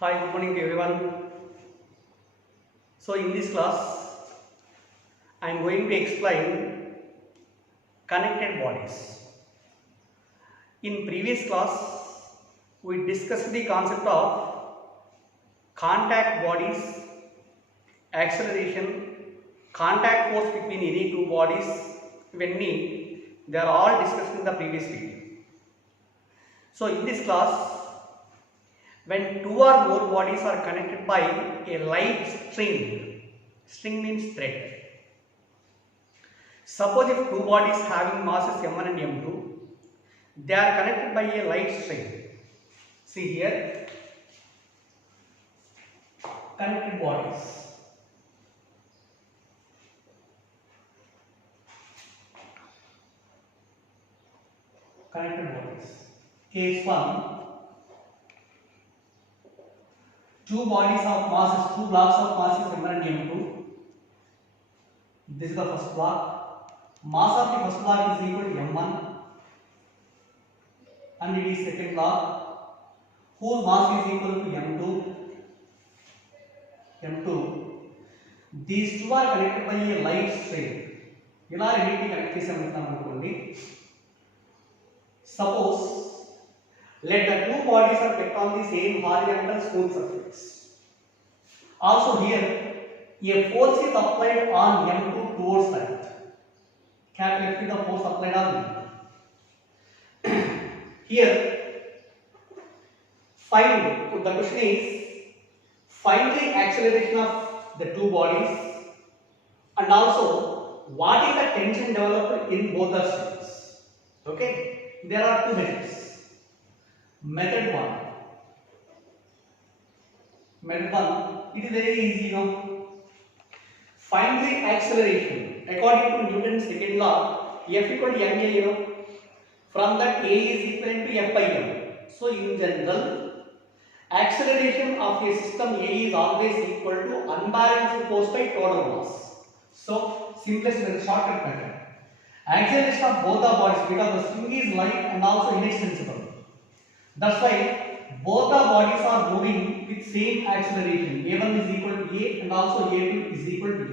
Hi, good morning to everyone. So, in this class, I am going to explain connected bodies. In previous class, we discussed the concept of contact bodies, acceleration, contact force between any two bodies. Ivanni, they are all discussed in the previous video. So, in this class, when two or more bodies are connected by a light string means thread. Suppose if two bodies having masses m1 and m2, they are connected by a light string. See here, connected bodies. Connected bodies. Case 1, two bodies of masses, two blocks of masses m1 and m2. This is the first block. Mass of the first block is equal to m1 and it is second block whose mass is equal to m2. These two are connected by a light string. ఇలా రెండింటిని connect చేసాం అనుకోండి. Suppose let the two bodies are kept on the same horizontal smooth surface. Also here a force is applied on m2 towards that. Capital F is the force applied on m2. Here the question is find the acceleration of the two bodies and also what is the tension developed in both the strings. Okay, there are two methods. Method 1, it is very easy now. Find the acceleration according to Newton's second law. F equal to ma, from that a is equivalent to f by m. So in general, acceleration of a system A is always equal to unbalanced force by total mass. So simplest and shortcut method. Acceleration of both the bodies, because the string is light and also inextensible. That's why both the bodies are moving with same acceleration. A1 is equal to A and also A2 is equal to A.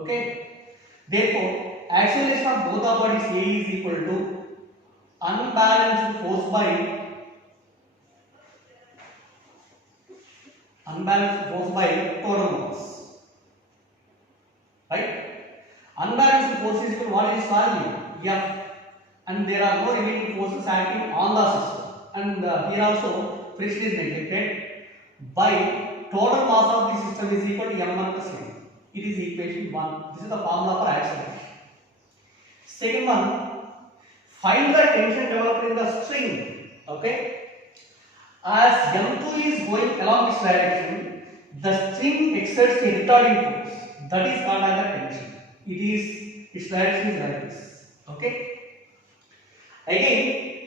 Okay. Therefore, acceleration of both the bodies A is equal to unbalanced force by total mass. Right? Unbalanced force is equal to what is value? F, and there are no remaining forces acting on the system. And here also friction is neglected by total mass of the system is equal to m1 plus m. It is equation 1. This is the formula for acceleration. Second one, find the tension developed in the string. Okay, as m2 is going along this direction, the string exerts a retarding force that is called as the tension. Its direction is like this. Okay, again,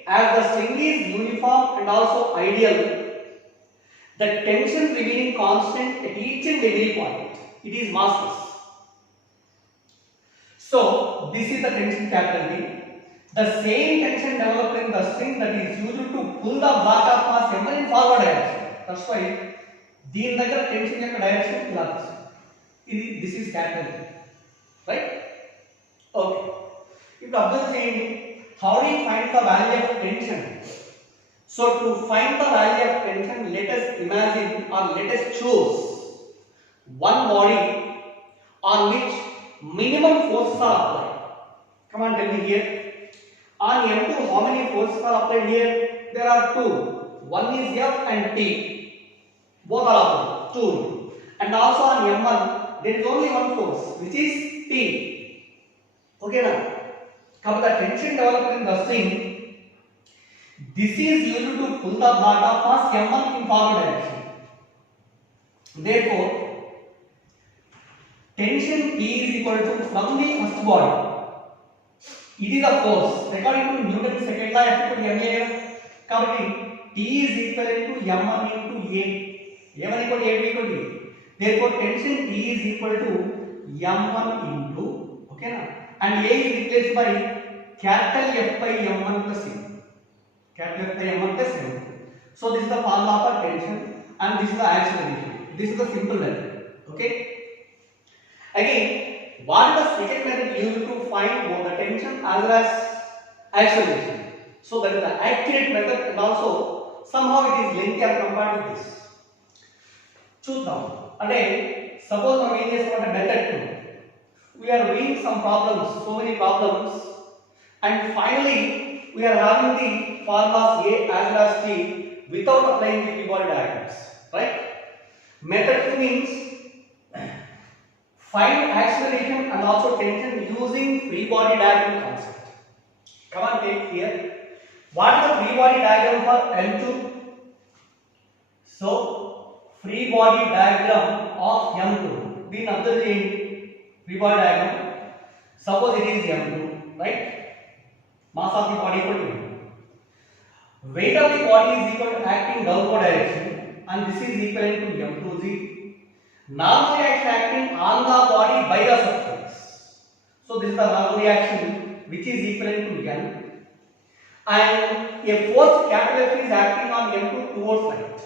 as the string is uniform and also ideal, the tension remaining constant at each and every point. It is massless. So this is the tension capital T. The same tension developed in the string that is used to pull the block of mass m1 in forward direction. That's why దీని దగ్గర tension యొక్క direction ఇలా తీసుకుంటాం. This is capital T. Right? Okay. ఇప్పుడు observe చేయండి. How do you find the value of tension? So to find the value of tension, let us imagine or let us choose one body on which minimum forces are applied. Come on, tell me here. On m2, how many forces are applied here? There are two. One is F and T. Both are applied. Two. And also on m1, there is only one force, which is T. Okay now. Come the tension developed in the string. This is used to pull the block of mass m1 in forward direction. Therefore, tension T is equal to from the first body. It is a force according to Newton's second law F equal to ma. Kabatti T is equal to m1 into A. A1 equal to A2 equal to A. Therefore, tension T is equal to m1 into, okay na, and A is replaced by capital F by m1 plus m. Capital F by m1 plus m. So this is the formula for tension. and this is the acceleration. This is the simple method. Okay. Again, what is the second method used to find both the tension as well as acceleration? So that is the accurate method, and also somehow it is lengthy as compared to this. చూద్దాం అంటే suppose మనం ఏం చేస్తామంటే method 2 we are doing some problems, so many problems, and finally we are having the formulas A as well as T without applying the free body diagrams, right? Method 2 means find acceleration and also tension using free body diagram concept. Come on, take here. What is the free body diagram for M2? So free body diagram of M2. Being observed in free body diagram. Suppose it is M2, right? Mass of the body equal to M. Weight of the body is equal to acting downward direction, and this is equivalent to M2G. Normal reaction acting on the body by the substance. So this is the normal reaction which is equivalent to N. And a force capital F is acting on M2 towards right.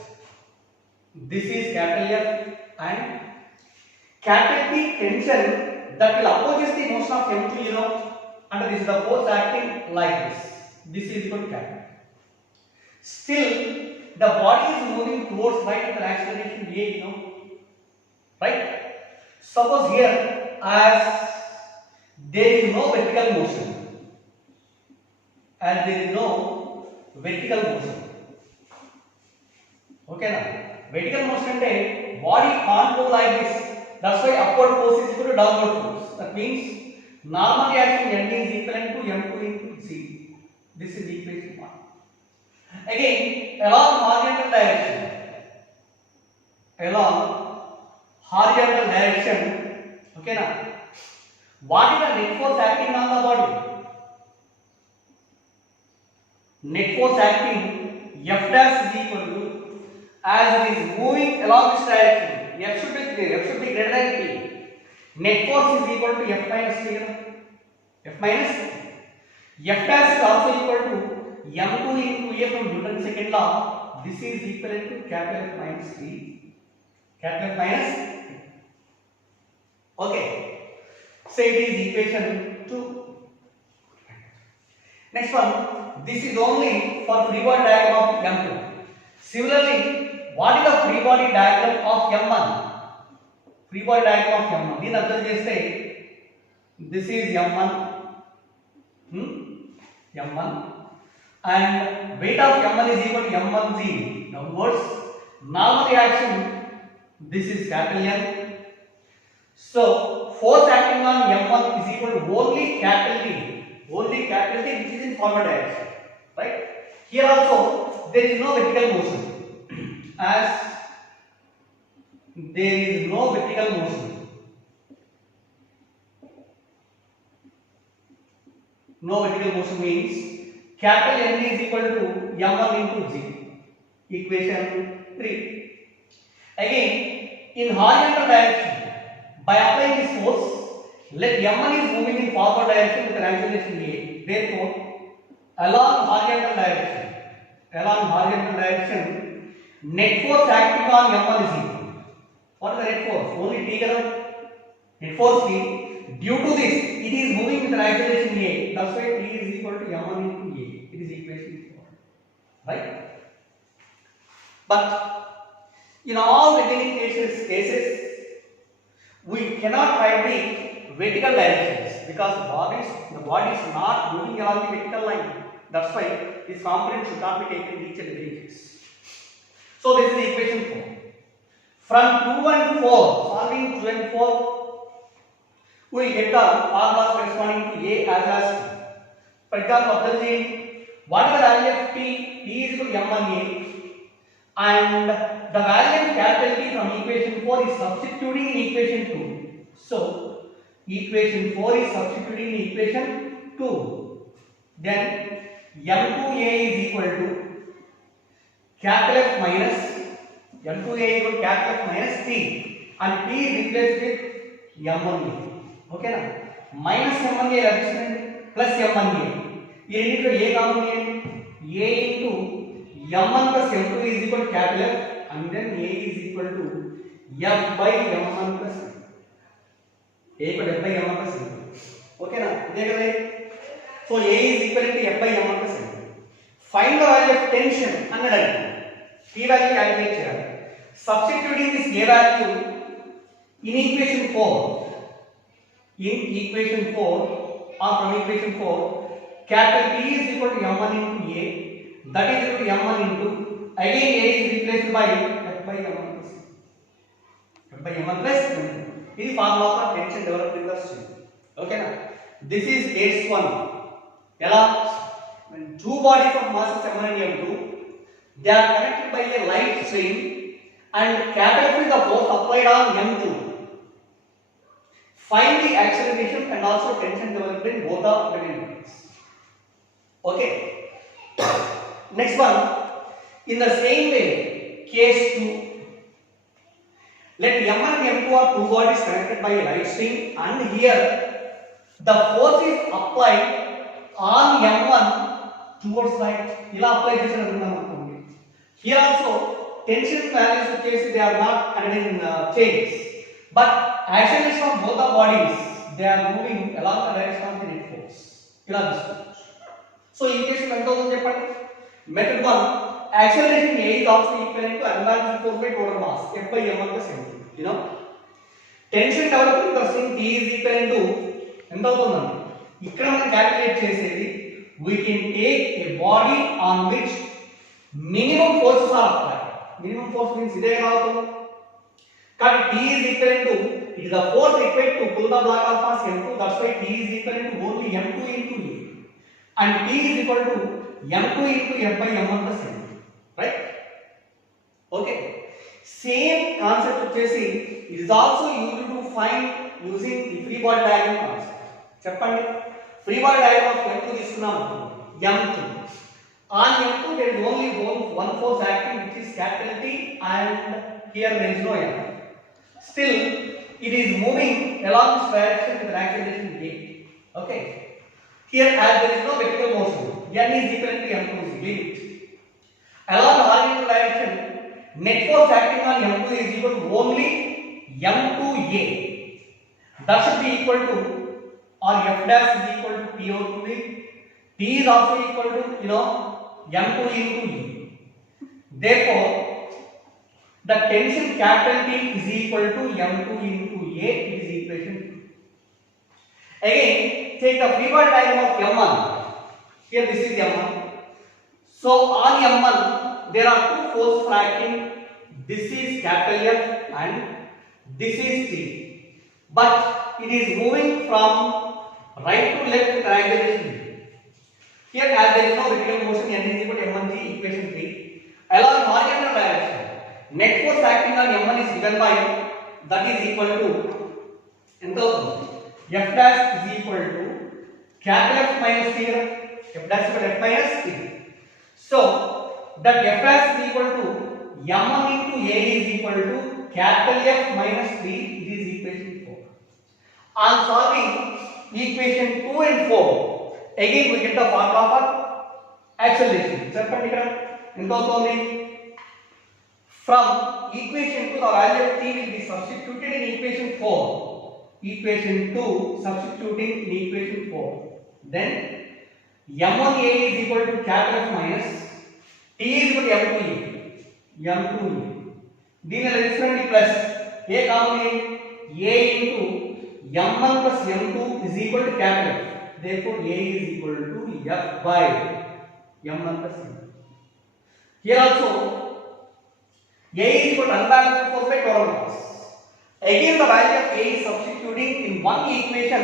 This is capital F, and capital T tension that will oppose the motion of M2, you know, and this is the force acting like this. This is equal to capital. Still, the body is moving towards right with an acceleration A, you know, right? Suppose here as there is no vertical motion, as there is no vertical motion. Okay now, vertical motion ante body can't move like this. That's why upward force is equal to downward force. That means normal reaction N is equivalent to M2 into C. This is equation 1. Again, along horizontal direction, okay now, what is the net force acting on the body? Net force acting F dash is equal to, as it is moving along this direction, F should be greater than T. Net force is equal to F minus T. F minus F dash is also equal to M2 into A from Newton's second law. This is equivalent to capital F minus T. Capital F minus T. Okay. So it is equation 2. Next one. This is only for free body diagram of M2. Similarly, what is the free body diagram of M1? Free body diagram of M1. This observe cheste, this is M1. M1. And weight of M1 is equal to M1G. Downwards. Normal reaction, this is capital M. So, force acting on M1 is equal to only capital T. Only capital T which is in forward direction. Right? Here also, there is no vertical motion. As there is no vertical motion. No vertical motion means capital N is equal to M1 into G. Equation 3. Again, in horizontal direction, by applying this force, let M1 is moving in forward direction with an acceleration A. Therefore, along horizontal direction, net force acting on M1 is equal. What is the net force? Only T. Net force T. Due to this, it is moving with an acceleration A. That's why T is equal to M1 into A. It is equation 4. Right? But in all remaining cases, we cannot write the vertical directions because the body is not moving along the vertical line. That's why this component should not be taken in each and every case. So this is the equation 4. From 2 and 4, solving 2 and 4, we will get the formulas corresponding to A as well as T. For example, observe what is the value of T? T is equal to M1A, and the value of capital T from equation 4 is substituting in equation 2. So equation 4 is substituting in equation 2. Then M2A is equal to capital F minus M2A is equal to capital F minus T, and T is replaced with M1A. Okay na? Minus M1A represented plus M1A. Here into A common A into M1 plus M2 is equal to capital F and then A is equal to F by M1 plus M. A equal to F by M1 plus M. Okay na? So A is equal to F by M1 plus M. Find the value of tension and P value calculate cheyali. Substituting this A value in equation 4. In equation 4 or from equation 4, capital P is equal to M1 into A. That is equal to M1 into, again A is replaced by F by M1 plus M. F by M1 plus M. This is formula for tension developed in the string. Okay na? This is case 1. Ela? When two bodies of masses M1 and M2, they are connected by a light string and capital P the force applied on M2. Find the acceleration and also tension developed in both the remaining bodies. Okay. Next one, in the same way, case 2. Let M1 and M2 are two bodies connected by a light string, and here the force is applied on M1 towards light. Ila apply chesinaru. Here also tension values they are not in change, but acceleration of both the bodies, they are moving along the direction of the net force. Ila this. So in case method 1, acceleration A is also equivalent to unbalanced force by total mass F by M1 plus M2. You know, tension developing the string T is equivalent to ఎంత అవుతుందండి ఇక్కడ మనం calculate చేసేది we can take a body on which minimum forces are applied. Minimum force means ఇదే కదా అవుతుంది కాబట్టి T is equivalent to, it is the force required to pull the block of mass M2. That's why T is equivalent to only M2 into A, and T is equal to M2 into F by M1 plus M2, right? Okay, same concept వచ్చేసి it is also used to find using the free body diagram concept. చెప్పండి, free body diagram of M2 తీసుకున్నాం. M2 on M2 there is only one force acting, which is capital T, and here there is no M. Still it is moving along this direction with an acceleration K. Okay, here as there is no vertical motion, N is equal to M2 is limit. Along the horizontal direction, net force acting on M2 is equal to only M2A. That should be equal to, or F dash is equal to P out to V. P is also equal to M2 into E. Therefore, the tension capital T is equal to M2 into A. It is equation 2. Again, take the free body diagram of M1. Here this is M1. So on M1 there are two forces acting. This is capital F and this is T. But it is moving from right to left with acceleration. Here as there is no vertical motion, N is equal to M1G, equation 3. Along horizontal direction, net force acting on M1 is given by, that is equal to F dash is equal to capital F minus T. F dash is equal to F minus T. So that F dash is equal to M1 into A is equal to capital F minus T. It is equation 4. On solving equation 2 and 4, again we get the formula for acceleration. Cheppandi ikkada enta avutundi. From equation 2 the value of T will be substituted in equation 4. Equation 2 substituting in equation 4. Then M1A is equal to capital F minus T is equal to M2A. M2A. దీని resistance plus A common A into M1 plus M2 is equal to capital F. Therefore, A is equal to F by M1 plus M2. Here also, A is equal to unbalanced force by total mass. Again, the value of A is substituting in one equation.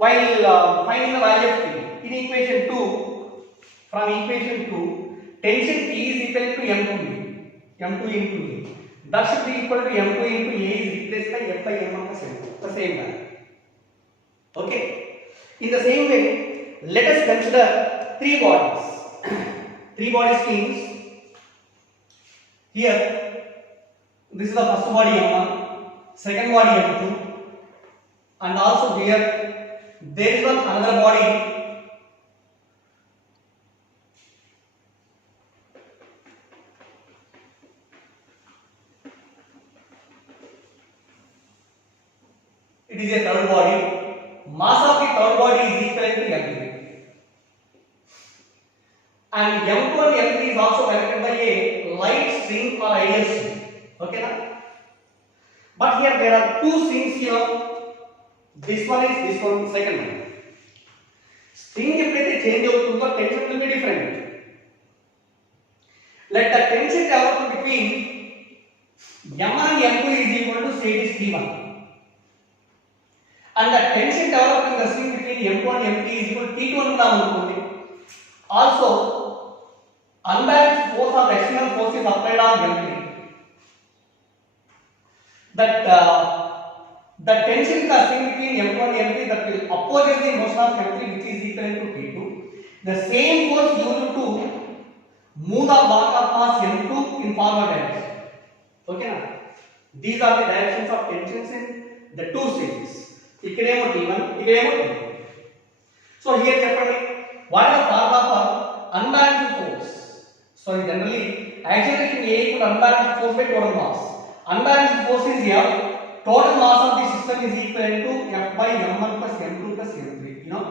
While finding the value of T in equation 2, from equation 2, tension T is equal to M2 into A. That should be equal to M2 into A is replaced by F by M1 plus M2. The same value. Okay. In the same way, let us consider three bodies. Three bodies means here this is the first body M1, second body M2, and also here there is another body It is a third body. Mass of the third body is equivalent to m3. And m2 and m3 is also connected by a light string or ideal string. Okay na? But here there are two strings here. This one is this one, second one. String eppudayithe change avutundo tension will be different. Let the tension develop between m1 and m2 is equal to say it is T1. And the tension developed in the string between m2 and m3 is equal to T2 anukundi. Also, unbalanced force or external force is applied on m3. That the tension in the string between m2 and m3 that will opposes the motion of m3 which is equivalent to T2. The same force used to move the block of mass m2 in forward direction. Okay na? These are the directions of tensions in the two strings. Ikkademo T1, ikkademo T2. So here cheppandi, what is the formula for unbalanced force? So generally acceleration A equal unbalanced force by total mass. Unbalanced force is F. Total mass of the system is equal to F by m1 plus m2 plus m3. You know?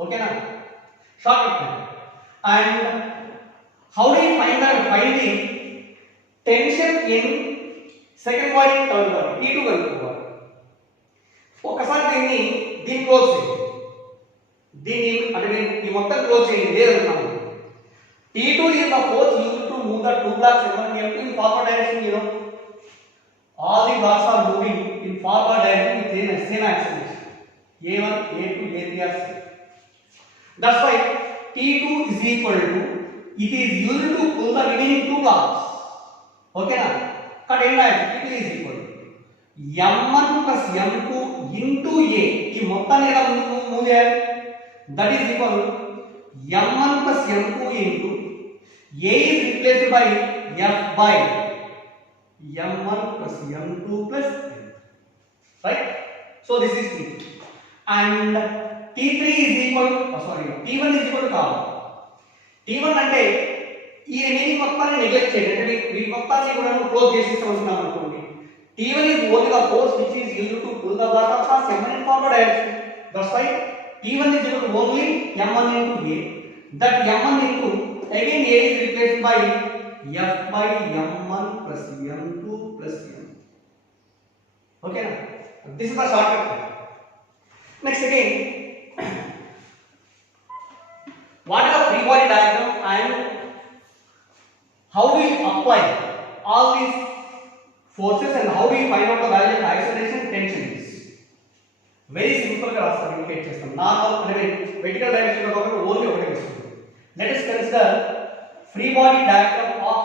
Okay na? Shortcut. And how do you find the tension in second body and third body? T2 కనుక్కోవాలి. ఒకసారి దీన్ని close చేయండి. దీన్ని అంటే ఈ మొత్తం close చేయండి లేదనుకున్నాము. T2 is the force used to move the two blocks m1 and m2 in forward direction. You know, all the blocks are moving in forward direction with same acceleration. A1, A2, A3 are same. That's why T2 is equal to, it is used to pull the remaining two blocks. Okay na? Cut end T2 is equal to m1 plus m2 into A. ఈ మొత్తాన్ని ఎలా move చేయాలి? That is equal to m1 plus m2 into A is replaced by F by m1 plus m2 plus m. Right? So this is T. And T3 is equal to, T1 is equal to కావాలి. T1 అంటే ఈ remaining మొత్తాన్ని neglect చేయండి. అంటే ఈ మొత్తాన్ని కూడా close చేసేస్తామనుకున్నాం అనుకోండి. T1 is only the force which is used to pull the block of mass m1 in forward direction. That's why T1 is equal to only m1 into A. That m1 into, again A is replaced by F by m1 plus m2 plus m. Okay na? This is the shortcut. Next again, what is the free body diagram and how do you apply all these forces and how do you find out the value of acceleration and tensions? Very simple గా రాస్తాను, indicate చేస్తాను. Normal అంటే vertical direction లో కాకుండా only ఒకటే వస్తుంది. Let us consider free body diagram of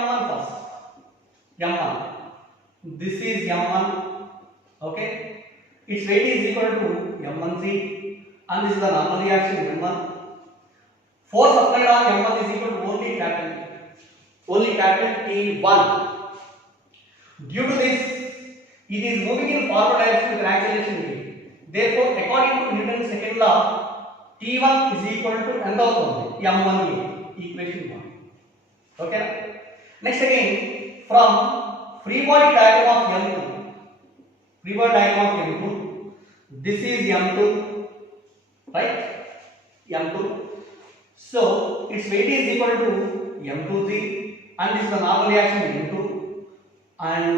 m1 first. m1. This is m1. Okay. Its weight is equal to m1c and this is the normal reaction m1. Force applied on m1 is equal to only capital T1. Due to this, it is moving in forward direction with an acceleration v. Therefore, according to Newton's second law, T1 is equal to m1a, equation 1. Okay. Next again, from free body diagram of m2. Free body diagram of m2. This is m2, right? m2. So its weight is equal to m2g, and this is the normal reaction m2. And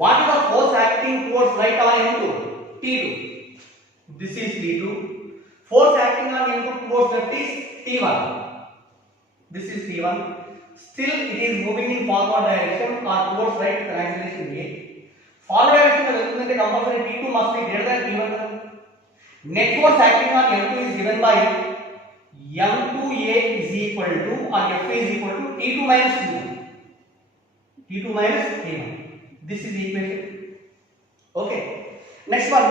what is the force acting towards right on m2? T2. This is T2. Force acting on m2 towards left is T1. This is T1. Still it is moving in forward direction or towards right with an acceleration a. Forward direction velutundante compulsory T2 must be greater than T1. Net force acting on m2 is given by m2a is equal to, or F is equal to T2 minus T1. T2 minus T1. This is the equation. Okay. Next one.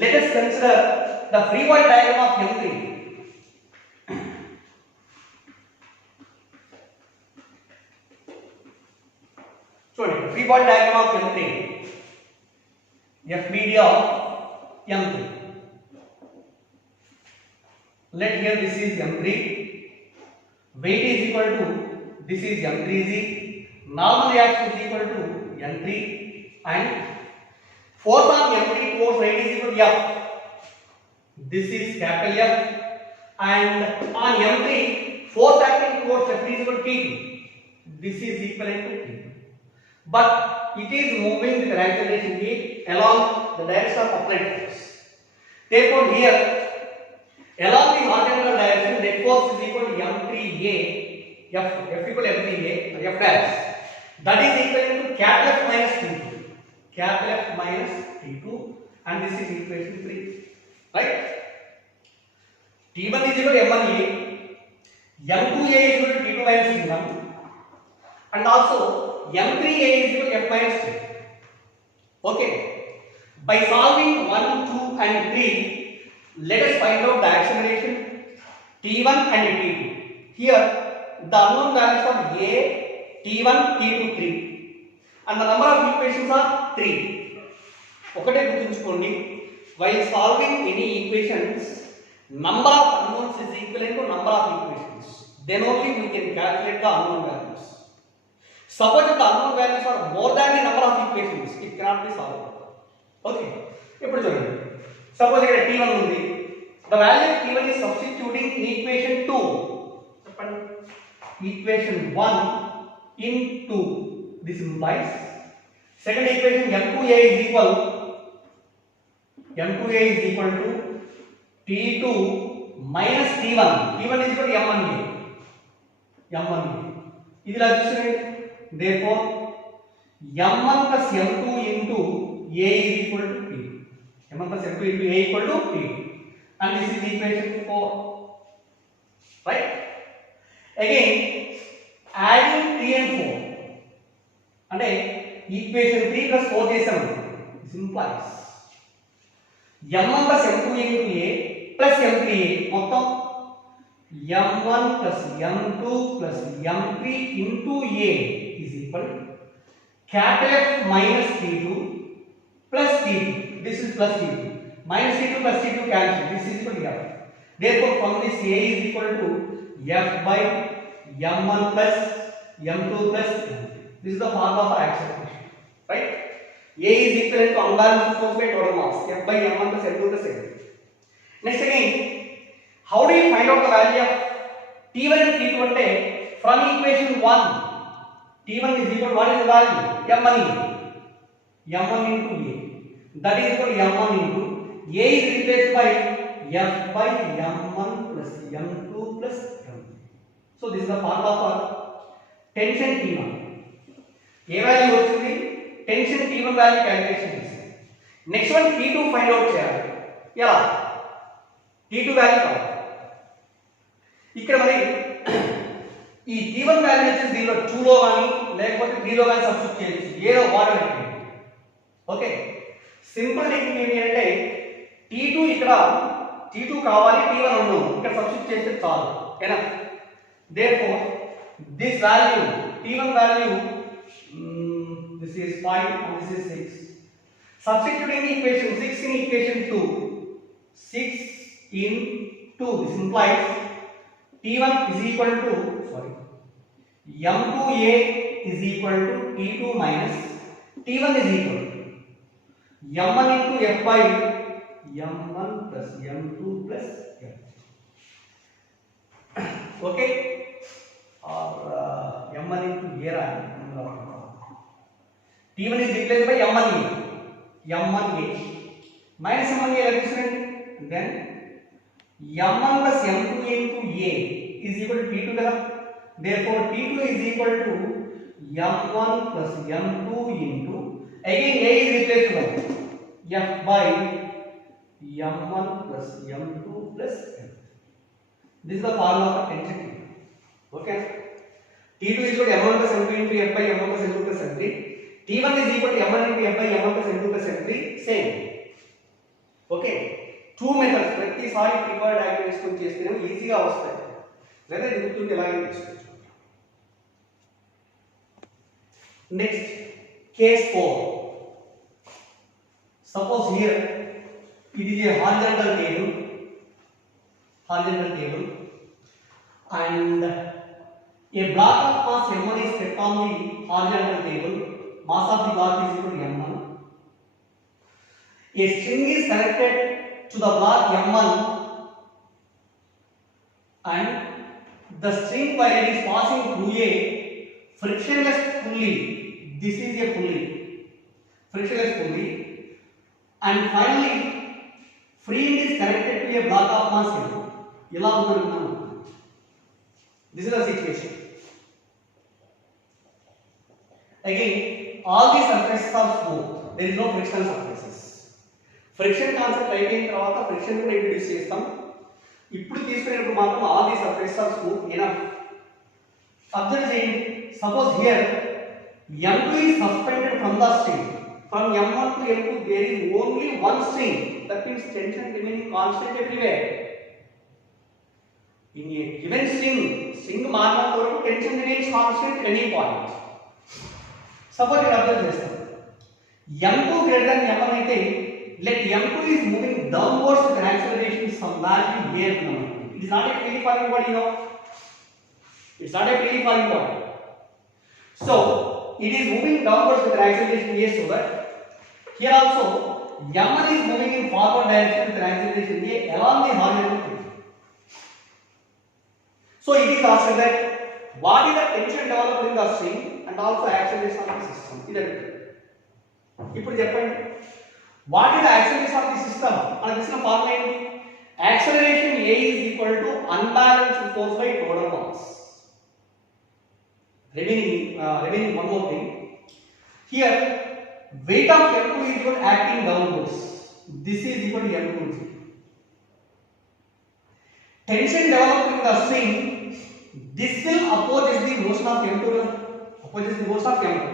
Let us consider the free body diagram of m3. Sorry, free body diagram of m3. FBD of m3. Let here this is m3. Weight is equal to, this is m3g. Normal reaction is equal to n3, and Force on M3 towards right is equal to F. This is capital F. And on M3, force acting towards F3 is equal to T2. This is equivalent to T2. But it is moving with acceleration V along the direction of applied force. Therefore, here along the horizontal direction, net force is equal to M3A, F equal to M3A, F dash. That is equal to capital F minus T2. Capital F minus T2, and this is equation 3. Right? T1 is equal to M1A, M2A is equal to T2 minus T1, and also M3A is equal to F minus T. Okay. By solving 1, 2 and 3, let us find out the acceleration T1 and T2. Here, the unknown values are A, T1, T2, 3. And the number of equations are 3. While solving any equations, number of unknowns is equivalent to number of equations. Then only we can calculate the unknown values. Suppose if the unknown values are more than the number of equations, it cannot be solved. Okay. Suppose here T1 undi. The value of T1 is substituting in equation 2. Equation 1 in 2. This implies second equation M2A is equal to T2 minus T1. T1 is equal to M1A. This is therefore M1 plus M2 into A is equal to T. M1 plus M2 into A equal to T. And this is equation 4. Right? Again, adding 3 and 4. And equation 3 plus 4 7. This implies M1 plus M2 into A plus M3A. M1 plus M2 plus M3 into A is equal to capital F minus T2 plus T2. This is plus T2. Minus T2 plus T2 cancel. This is equal to F. Therefore, from this A is equal to F by M1 plus M2 plus M3. This is the formula for acceleration. Right? A is equivalent to unbalanced force by total mass. F by M1 plus M2 plus M3. Next again, how do you find out the value of T1 and T2? From equation 1, T1 is equal to what is the value? M1 into A. That is equal to M1 into A is replaced by F by M1 plus M2 plus M3. So this is the formula for tension T1. A value వచ్చింది, tension T1 value calculation చేసాం. Next one T2 find out చేయాలి. ఎలా? T2 value కావాలి. ఇక్కడ మరి ఈ T1 value వచ్చేసి దీనిలో 2 లో గాని లేకపోతే 3 లో గాని సబ్స్టిట్యూట్ చేయొచ్చు. ఏదో వాడడానికి. ఓకే. సింపుల్ టెక్నిక్ ఏంటి అంటే T2 ఇక్కడ T2 కావాలి, T1 అన్నోన్. ఇక్కడ సబ్స్టిట్యూట్ చేస్తే చాలు. ఓకేనా? Therefore this value T1 value this is 5 and this is 6. Substituting equation 6 in equation 2. 6 in 2. This implies T1 is equal to M2A is equal to T2 minus T1 is equal to M1 into F by M1 plus M2 plus M. Okay? Or M1 into A. T1 is replaced by M1A. M1A minus M1A then M1 plus M2 into A is equal to T2 kada. Therefore T2 is equal to M1 plus M2 into again A is replaced by F by M1 plus M2 plus M. This is the formula for tension. Okay. T2 is equal to M1 plus M2 into F by M1 plus M2 plus M3. T1 is equal to M1 into F by M1 plus M2 plus M3. Same. Okay. Two methods. ప్రతిసారి preferred diagram వేసుకొని చేస్తేనే ఈజీగా వస్తాయి. లేదా ఇది గుర్తుంటే ఇలాగే తీసుకోవచ్చు. Next case 4. Suppose here it is a horizontal table and a block of mass M1 is kept on the horizontal table. Mass of the block is equal to M1. A string is connected to the block M1 and the string while it is passing through a frictionless pulley. This is a pulley, frictionless pulley, and finally free end is connected to a block of mass M. This is the situation. Again, all the surfaces are smooth. There is no frictional surfaces. Friction concept అయిపోయిన తర్వాత friction కూడా introduce చేస్తాం. ఇప్పుడు తీసుకునేటప్పుడు మాత్రం all the surfaces are smooth enough. Observe చేయండి. Suppose here M2 is suspended from the string. From M1 to M2 there is only one string. That means tension remaining constant everywhere. In a given string మారినంత వరకు tension remains constant at any point. Suppose you observe చేస్తాం. M2 greater than M1 అయితే let M2 is moving downwards with an acceleration some value here. It is not a freely falling body, you know. It's not a freely falling body. So it is moving downwards with an acceleration here, so that here also M1 is moving in forward direction with an acceleration here along the horizontal plane. So it is asked that what is the tension developed in the string and also acceleration of the system. ఇప్పుడు చెప్పండి, what is the acceleration of the system? మనకు తెలిసిన formula ఏంటి? Acceleration A is equal to unbalanced force by total mass. Remaining one more thing. Here weight of M2 is equal to acting downwards. This is equal to M2G. Tension developed in the string, this will opposes the motion of M2. Opposes the motion of M2.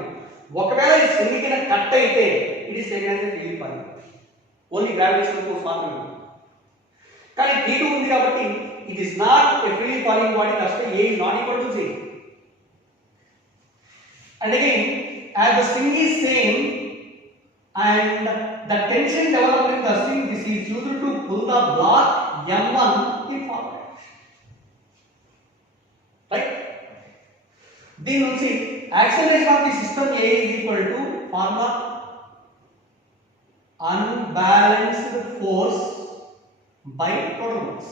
ఒకవేళ ఈ string కింద cut అయితే it is taken as a free falling, only gravitational force మాత్రమే. కానీ T2 ఉంది కాబట్టి it is not a free falling body. That's why A is not equal to 0. And again, as the string is same and the tension developed in the string, this is used to pull the block M1 in forward. Right? దీని నుంచి acceleration of the system A is equal to formula unbalanced force by total mass.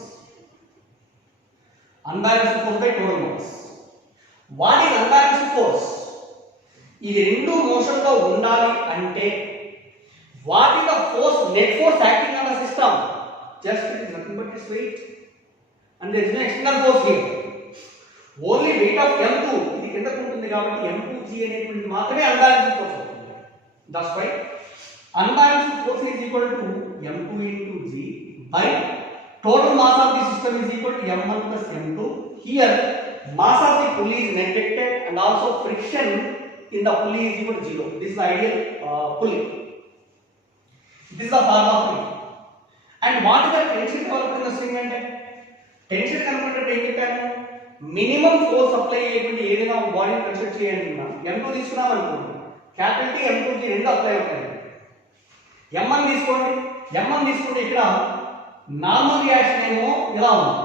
Unbalanced force by total mass. What is unbalanced force? ఇది రెండు motion లో ఉండాలి అంటే what is the force, net force acting on the system? Just it is nothing but its weight and there is no external force here. Only weight of M2 ఇది కిందకు ఉంటుంది కాబట్టి M2G అనేటువంటి మాత్రమే unbalanced force అవుతుంది. That's why unbalanced force is equal to M2 into G by total mass of the system is equal to M1 plus M2. Here mass of the pulley is neglected and also friction in the pulley is equal to 0. This is the ideal pulley. This is the formula of pulley. And what is the tension developed in the string అంటే tension కనుక్కుంటే ఏం చెప్పాను? Minimum force apply చేయకుండా ఏదైనా ఒక బాడీని construct చేయండి. M2 తీసుకున్నాం అనుకోండి, క్యాపిటల్ T M2G రెండు అప్లై అవుతాయి. M1 తీసుకోండి, M1 తీసుకుంటే ఇక్కడ నార్మల్ రియాక్షన్ ఏమో ఇలా ఉంది,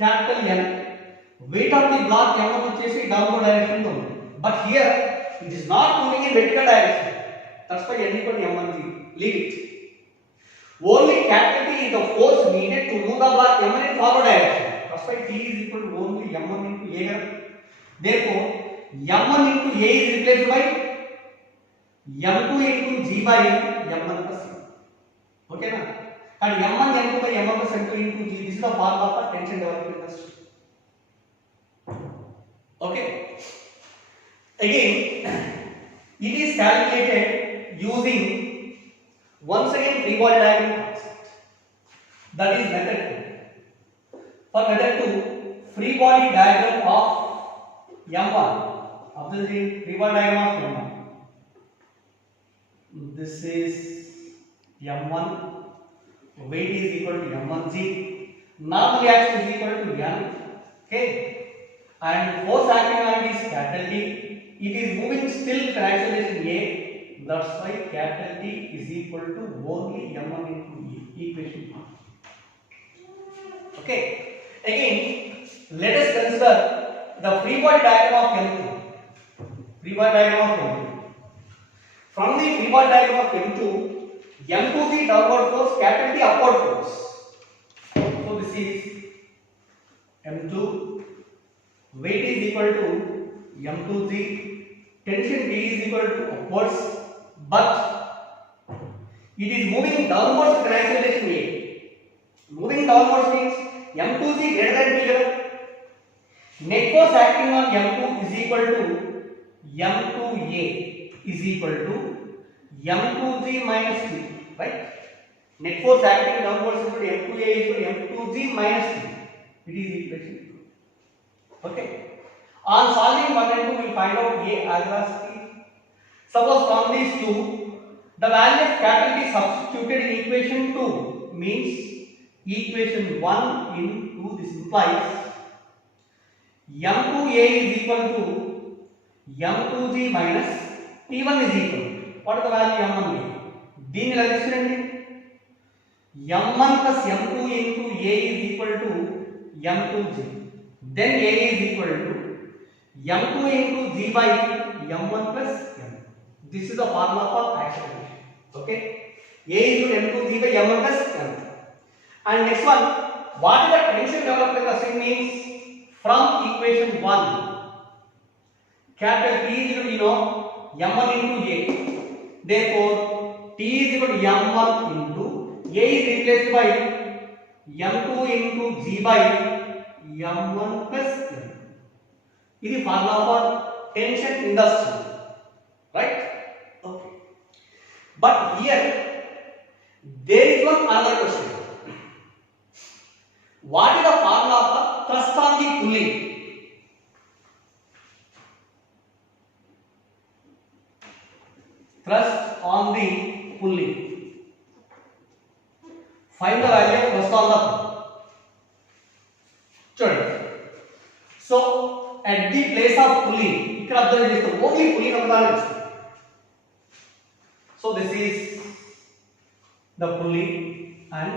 capital N. Weight of the block M1 వచ్చేసి డౌన్వర్డ్ డైరెక్షన్ లో ఉంది. But here it is not moving in vertical direction. That's why N equal to M1G. Leave it. Only capital T is the force needed to move the block M1 in forward direction. That's why T is equal to only M1 into A. Therefore, M1 into A is replaced by M2 into G by M1 plus M. Okay na? And M1 M2 by M1 plus M2 into G. This is the formula for tension development industry. Okay. Again, it is calculated using once again free body diagram concept. That is method 2. For method 2, free body diagram of M1. Observe the free body diagram of M1. This is M1. Weight is equal to M1G. Normal reaction is equal to N. Okay. And force acting on this capital T. It is moving still with acceleration A. That's why capital T is equal to only M1 into E. Equation 1. Okay. Again, let us consider the free body diagram of M2. Free body diagram of M2. From the free body diagram of M2, M2G downward force, capital T upward force. So this is M2, weight is equal to M2G, tension T is equal to upwards, but it is moving downwards with an acceleration A. Moving downwards means M2G greater than T level. Net force acting on M2 is equal to M2A is equal to M2G minus T, right? Net force acting downwards is equal to M2A is equal to M2G minus T. It is equation 2. Okay. On solving 1 and 2, we will find out A as well as T. Suppose from these two, the value of capital T substituted in equation 2 means equation 1 into this implies M2A is equal to M2G minus T1 is equal to, what is the value M1 be? దీని ఎలా తీసుకురండి M1 plus M2 into A is equal to M2G. Then A is equal to M2 into G by M1 plus M. This is the formula for acceleration. Okay. A is equal to M2 G by M1 plus M. And next one, what is the tension developed in the string means from equation 1. Capital T is equal to, you know, M1 into A. Therefore, T is equal to M1 into A is replaced by M2 into G by M1 plus M. This is the formula for tension in the string, right? Okay. But here there is one another question. What is the formula for thrust on the pulley? Thrust on the pulley. Find the value of thrust on the pulley. So at the place of pulley, ఇక్కడ observe చేస్తే only pulley number. So this is the pulley and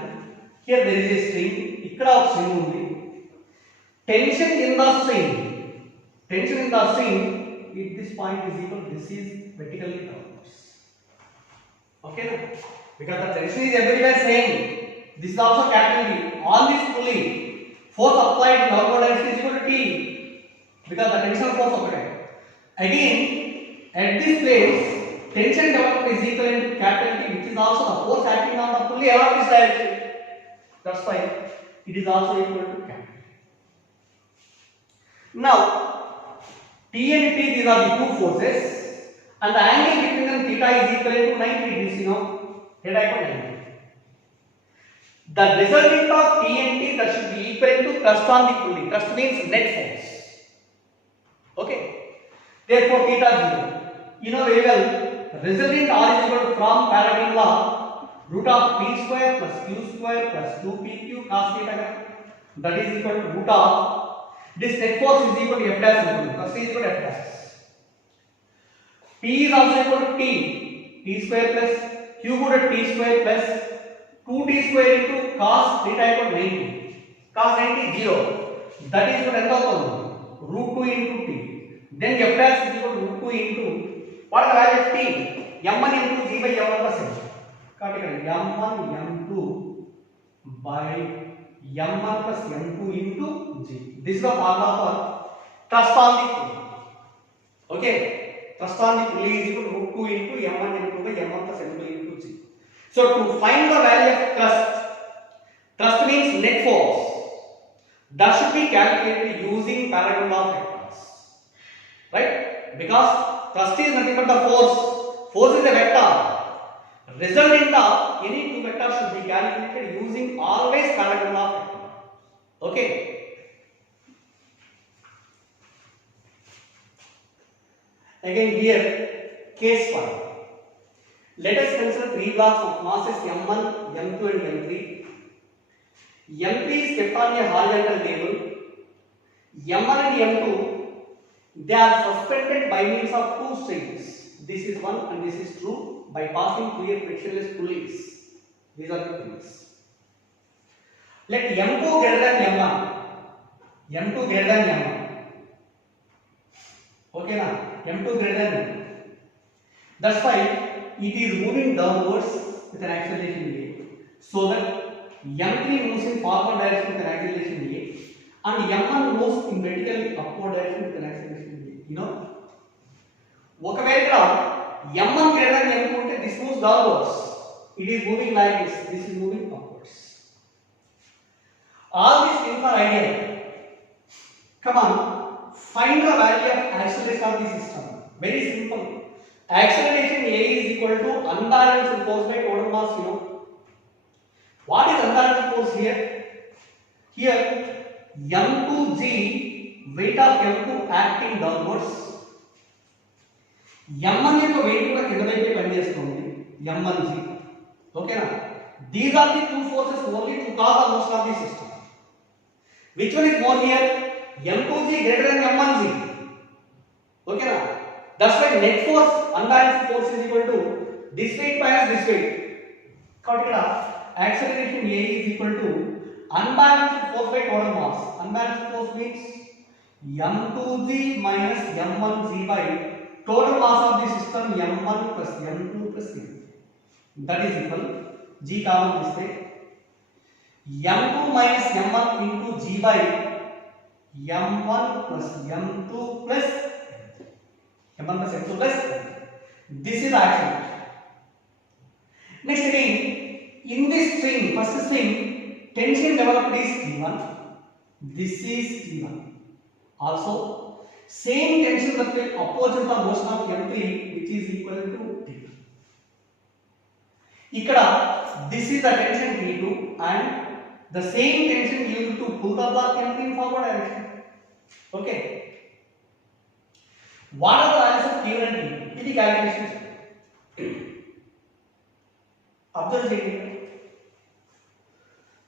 here there is a string. ఇక్కడ ఒక string ఉంది. Tension in the string. Tension in the string at this point is equal. This is vertically downwards. Okay, na? Because the tension is everywhere same. This is also capital T. On this pulley, force applied in downward direction is equal to T. Because the tension force applied. Again, at this place, tension developed is equal to capital T, which is also the force acting on the pulley along this direction. That's why it is also equal to capital T. Now, T and T, these are the two forces, and the angle between them theta is equal to 90 degrees. You know, theta equal to 90. The resultant of T and T that should be equal to thrust on the pulley. Thrust means net force. Okay. Therefore, theta 0. You know very well, resultant R is equal to from paradigm law, root of P square plus Q square plus 2PQ cos theta. That is equal to root of this net force is equal to F dash. Thrust is equal to F dash. P is also equal to T. T square plus Q equal to T square plus 2T square into cos theta equal to 90. Cos 90 0. That is equal to root 2 into T. Then F dash is equal to root 2 into what is the value of T? M1 into G by M1 plus M. M1 M2 by M1 plus M2 into G. This is the formula for thrust on the pulley. Okay. Thrust on the pulley is equal to root 2 into M1 M2 by M1 plus M2 into G. So to find the value of thrust means net force. That should be calculated using paradigm law of vectors, right? Because thrust is nothing but the force. Force is a vector. Resultant of any two vectors should be calculated using always paradigm law of vectors. Okay. Again here, case 1. Let us consider three blocks of masses M1, M2 and M3. M3 is kept on a horizontal table. M1 and M2, they are suspended by means of two strings. This is one and this is two by passing through a frictionless pulleys. These are the pulleys. Let M2 greater than M1. M2 greater than M1. Okay na? M2 greater than M1. That's why it is moving downwards with an acceleration a, so that m3 moves in forward direction with an acceleration a, and m1 moves in vertically upward direction with an acceleration a. You know, ఒకవేళ ఇక్కడ m1 greater than m2 ఉంటే this moves downwards, it is moving like this is moving upwards. All these things are ideal. Come on, find the value of acceleration of the system. Very simple. Acceleration a is equal to unbalanced force by total mass. You know, what is unbalanced force here? Here m2g, weight of m2 acting downwards, m1 యొక్క weight కూడా కింద వైపే పనిచేస్తుంది, m1g. ఓకేనా? These are the two forces only to cause the motion of the system. Which one is more here? m2g greater than m1g. Okay na? That's why net force, unbalanced force is equal to this weight minus this weight. కాబట్టి ఇక్కడ acceleration a is equal to unbalanced force by total mass. Unbalanced force means m2g minus m1g by total mass of the system m1 plus m2 plus m. That is equal, g common mistake, m2 minus m1 into g by m1 plus m2 plus m1 plus m2 plus this is acceleration. Next again, in this string, first string, tension developed is T1, this is T1. Also, same tension that will opposes the motion of m3, which is equal to T2. Ikkada, this is the tension T2 and the same tension used to pull the block m3 in forward direction. Okay. What are the values of T1 and T2? This calculation. Observe cheyandi.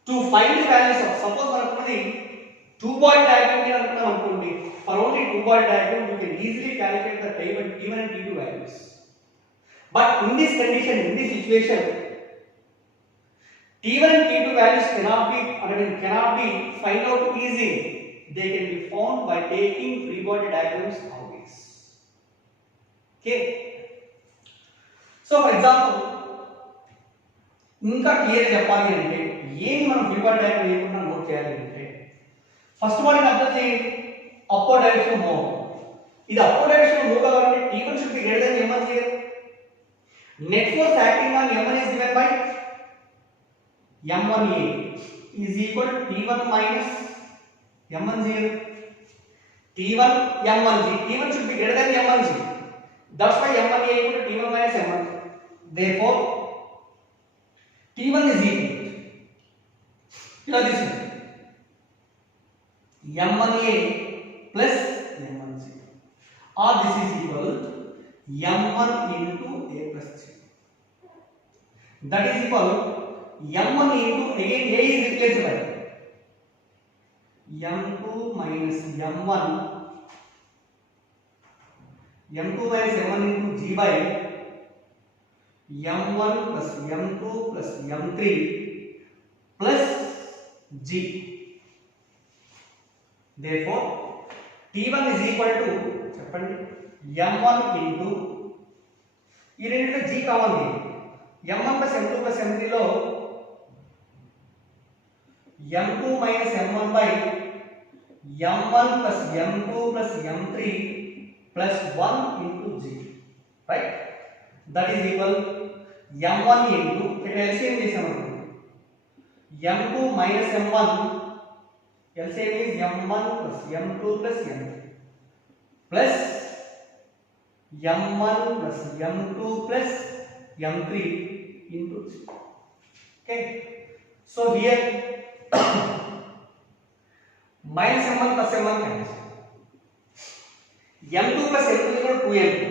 To find the values of, suppose manaku two body diagram ni anukunnam anukondi, for only two body diagram you can easily calculate the T1 and T2 values. But in this condition, in this situation, T1 and T2 values cannot be find out easily. They can be found by taking free body diagrams always. Okay. So for example, ఇంకా clear చెప్పాలి అంటే ఏం మనం free body diagram లేకుండా note చేయాలి అంటే first body observe చేయండి, upward direction move. ఇది అప్వర్డ్ డైరెక్షన్ మూవ్ కావాలంటే T1 should be greater than m1 here. Net force acting on m1 is given by m1a is equal to T1 minus m1 0. T1 m1g. T1 should be greater than m1g. That's why m1a equal to T1 minus m1. Therefore, T1 is equal to this is m1a plus m1g, or this is equal to m1 into a plus g. That is equal m1 into, again a is replaced by m2 minus m1 into g by m1 plus m2 plus m3 plus g. Therefore, T1 is equal to m1 into ఈ రెండిట్లో g common m1 plus m2 plus m3 లో m2 minus m1 by m1 plus m2 plus m3 plus 1 into g, right? That is equal m1 into, ఇక్కడ LCM చేసాము, m2 minus m1, LCM is m1 plus m2 plus m3 plus m1 plus m2 plus m3 into g. Okay, so here minus m1 plus m1 cancel, m2 plus m2 is equal to 2m2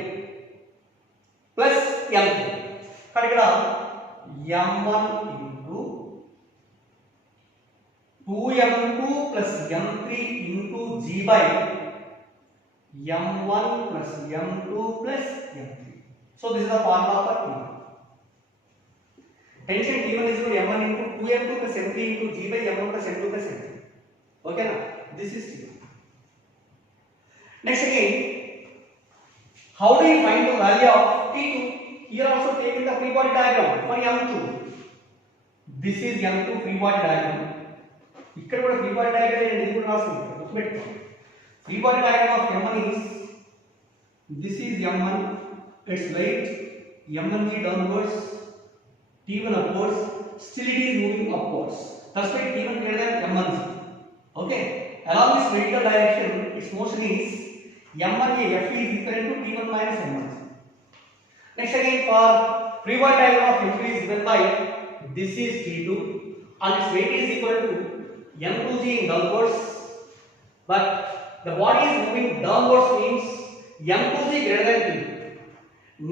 plus m3. ఇక్కడ m1 into 2m2 plus m3 into g by m1 plus m2 plus m3. So this is the formula for T1. Tension T1 is equal to m1 into 2m2 plus m3 into g by m1 plus m2 plus m3. Okay na? This is T1. Next again, how do you find the value of T2? here also taking the free body diagram for M2. This is M2 free body diagram. ఇక్కడ కూడా free body diagram నేను కూడా రాసుకుంటా గుర్తుపెట్టుకో. Free body diagram of M1 is this is M1, its weight M1g downwards, T1 upwards, still it is moving upwards. That's why T1 greater than M1g. Okay, along this vertical direction its motion is M1a F is equal to T1 minus M1g. Next again for free body diagram of M2 is given by this is T2 and its weight is equal to M2g in downwards, but the body is moving downwards means M2g greater than T2.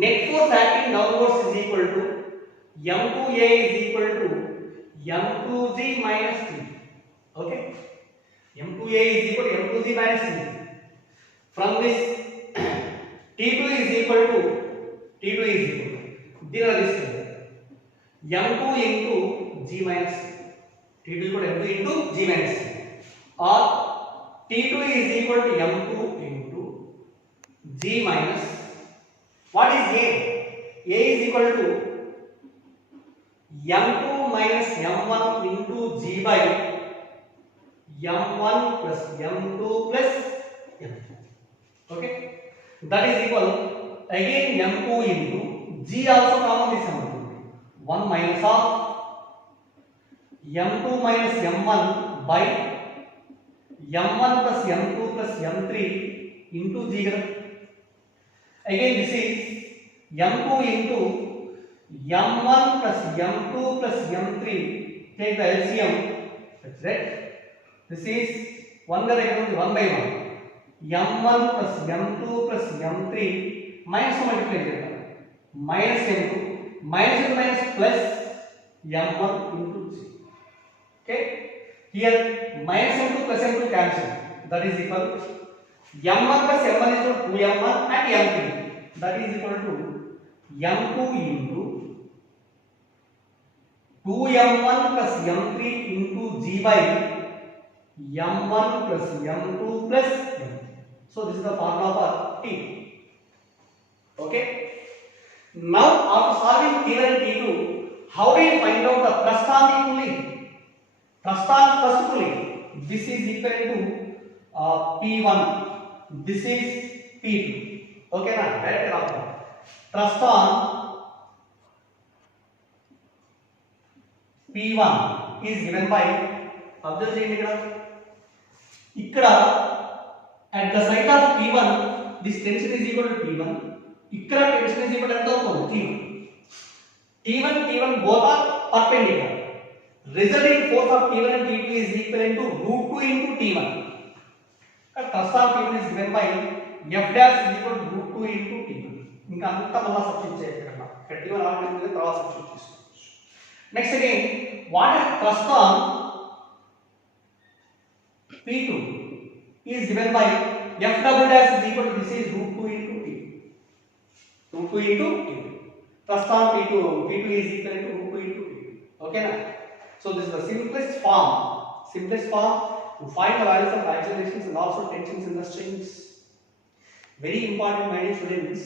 Net force acting downwards is equal to M2a is equal to M2g minus T. Okay, M2a is equal to M2g minus T. From this T2 is equal to this M2 into G minus C. T2 is equal to M2 into G minus C. Or T2 is equal to M2 into G minus. What is A? A is equal to M2 minus M1 into G by M1 plus M2 plus M2. Okay, that is equal again M2 into G also common this amount 1 minus of M2 minus M1 by M1 plus M2 plus M3 into G. Again this is M2 into M1 plus M2 plus M3, take the LCM, that's right. This is 1 by 1 by 1 M1 plus M2 plus M3 minus multiply minus M2 minus into minus plus M1 into G. Okay, here minus M2 plus M2 cancel, that is equal M1 plus M1 is equal to 2M1 and M3, that is equal to M2 into 2M1 plus M3 into G by M1 plus M2 plus M3. So this is the formula for T. Okay. Now after solving T1 and T2, how do you find out the thrust on the pulley? Thrust on first pulley. This is equal to P1. This is P2. Okay, now right now. Thrust on P1 is given by, observe చేయండి ఇక్కడ at the site of P1 this tension is equal to T1, ఇక్కడ tension is equal to ఎంత అవుతుంది T1 both are perpendicular, resulting force of T1 and T2 is equivalent to √2 into T1. Thrust of T1 is given by F dash is equal to √2 into T1. ఇంకా అంతా మళ్ళా substitute చేయాలి ఇక్కడ T1 already తర్వాత substitute చేసుకోవచ్చు. Next again, what is thrust on P2 is given by F double dash is equal to this is √2 into T. √2 into T. Thrust on P2 is equal to √2 into T. Okay na? So this is the simplest form to find the values of accelerations and also tensions in the strings. Very important, my dear students.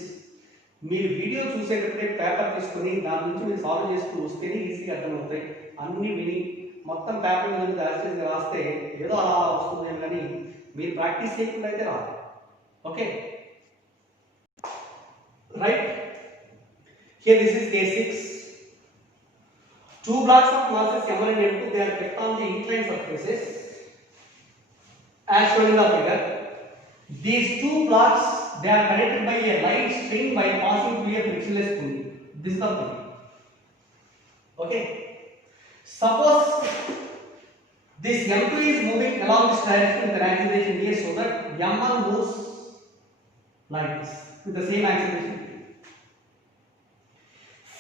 మీరు video చూసేటప్పుడే paper తీసుకుని దాని నుంచి మీరు solve చేస్తూ వస్తేనే ఈజీగా అర్థమవుతాయి. అన్ని విని మొత్తం పేపర్ మీద యాక్చువల్గా రాస్తే ఏదో అలా వస్తుంది కానీ మీరు ప్రాక్టీస్ చేయకుండా అయితే రాదు. Okay right, here this is case 6. Two blocks of masses M1 and M2, they are kept on the inclined surfaces as shown in the figure. These two blocks, they are connected by a light string by passing through a frictionless pulley. This is the thing. Okay. Suppose this M2 is moving along this direction with an acceleration a, so that M1 moves like this with the same acceleration.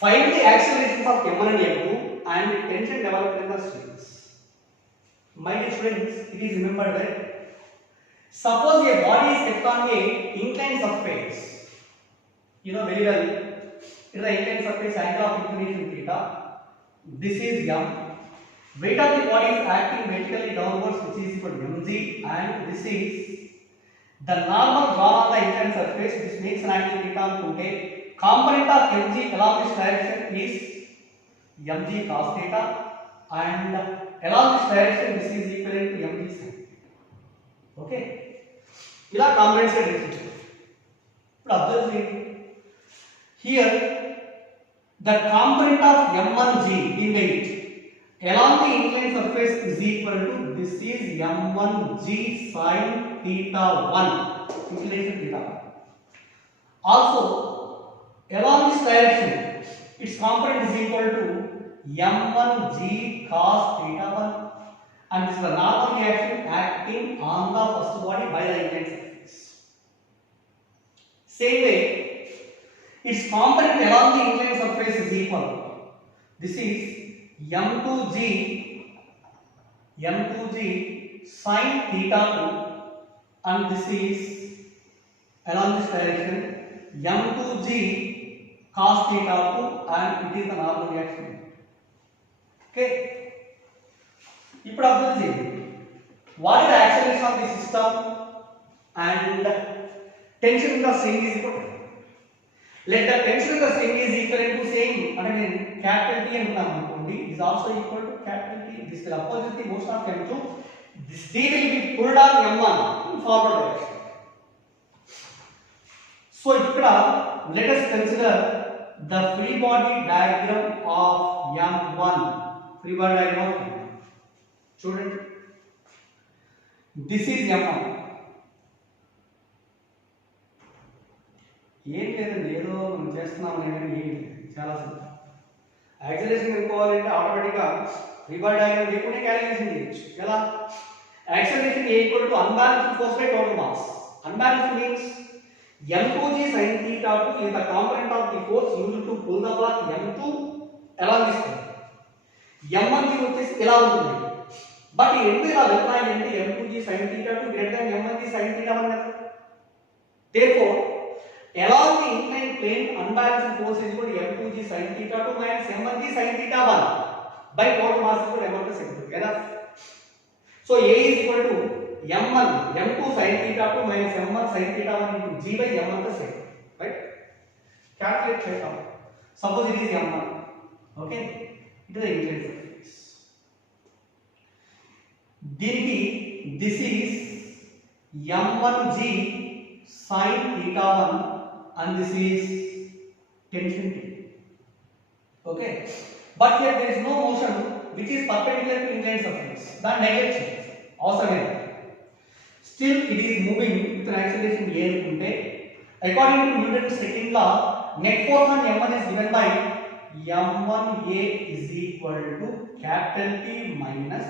Find the accelerations of M1 and M2 and tension developed in the strings. My dear students, it is remembered that suppose a body is kept on a inclined surface, you know very well, it is the inclined surface angle of inclination theta. This is M. Weight of the body is acting vertically downwards, which is equal to mg, and this is the normal drawn on the inclined surface. This makes an angle theta on 2K. component of mg along this direction is mg cos theta, and along this direction this is equivalent to mg sin theta. Okay, ఇలా components గా define చేయాలి. ఇప్పుడు observe చేయండి, here the component of m1g in weight along the inclined surface is equal to, this is m1g sin theta 1 inclination theta. Also along this direction its component is equal to m1g cos theta 1, and this is the normal reaction acting on the first body by the inclined surface. Same way its component along the inclined surface is equal, this is m2g sin theta 2, and this is along this direction m2g cos theta 2, and it is the normal reaction. Okay, ఇప్పుడు observe చేయండి, what is the acceleration of the system and tension in the string is equal. Let the tension in the string is equivalent to same, అంటే నేను capital T అనుకున్నాను అనుకోండి, is also equal to capital T. This will oppose the motion of m2. This D will be pulled on m1 in forward direction. So ఇక్కడ let us consider the free body diagram of m1. Free body diagram of m1. చూడండి, this is m1. ఏం లేదండి, ఏదో మనం చేస్తున్నాం అనేది చాలా simple. Acceleration కనుక్కోవాలంటే ఆటోమేటిక్గా ఫ్రీ బాడీ డయాగ్రామ్ లేకుండా క్యాలిక్యులేషన్ చేయొచ్చు. ఎలా? Acceleration A equal to unbalanced force by total mass. Unbalanced means m2g sin theta 2 is the component of the force used to pull the block m2 along this line. m1g వచ్చేసి ఇలా ఉంటుంది, but ఈ రెండు ఇలా వెళ్తున్నాయి అంటే m2g sin theta 2 greater than m1g sin theta 1 కదా. Therefore along the inclined plane unbalanced force is equal to m2g sin theta 2 minus m1g sin theta 1 by total mass is equal to m1 plus m2. Enough. So a is equal to m2 sin theta 2 minus m1 sin theta 1 into g by m1 plus m2. Right? Calculate check. Suppose it is m1. Okay? It is the inclined surface. This is m1g sin theta 1, and this is tension T. Okay, but here there is no motion which is perpendicular to inclined surface. That neglect also again. Still it is moving with an acceleration a unte. According to Newton's second law, net force on m1 is given by m1a is equal to capital T minus